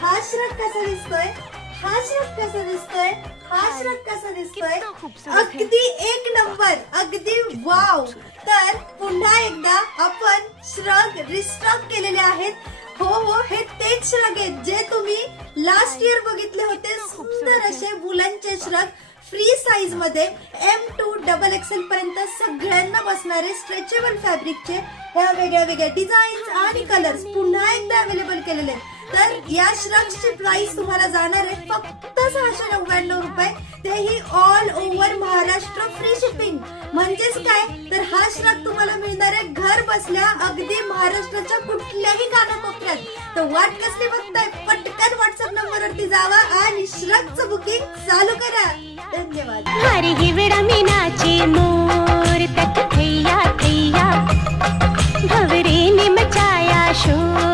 हा श्रग कसा दिसतोय, हा श्रग कसा दिसतोय, हा श्रग कसा दिसतोय, अगदी एक नंबर, अगदी वाव. तर पुन्हा एकदा आपण श्रग रिस्टॉक केलेले आहेत. हो हे तेच श्रग आहेत जे तुम्ही लास्ट इयर बघितले होते. सुंदर असे वुलनचे श्रग फ्री साईज मध्ये M2 XXL पर्यंत सगळ्यांना बसणारे स्ट्रेचेबल फॅब्रिकचे ह्या वेगळ्या वेगळ्या डिझाईन्स आणि कलर्स पुन्हा एकदा अवेलेबल केलेले आहेत. तर या श्रग्सची प्राइस तुम्हाला जाणार आहे फक्त 699 रुपये, तेही all over Maharashtra free shipping. म्हणजेच काय, तर हा श्रग तुम्हाला मिळणार आहे घर बसल्या अगदी महाराष्ट्राच्या कुठल्याही कानाकोपऱ्यात. तर वाट कसली बघताय, पटकन व्हॉट्सअप नंबरवरती जावा आणि श्रगचं बुकिंग चालू करा. धन्यवाद. हरी हिवड़ा मीनाची मोर तक थैया थैया भवरे ने मचाया शोर.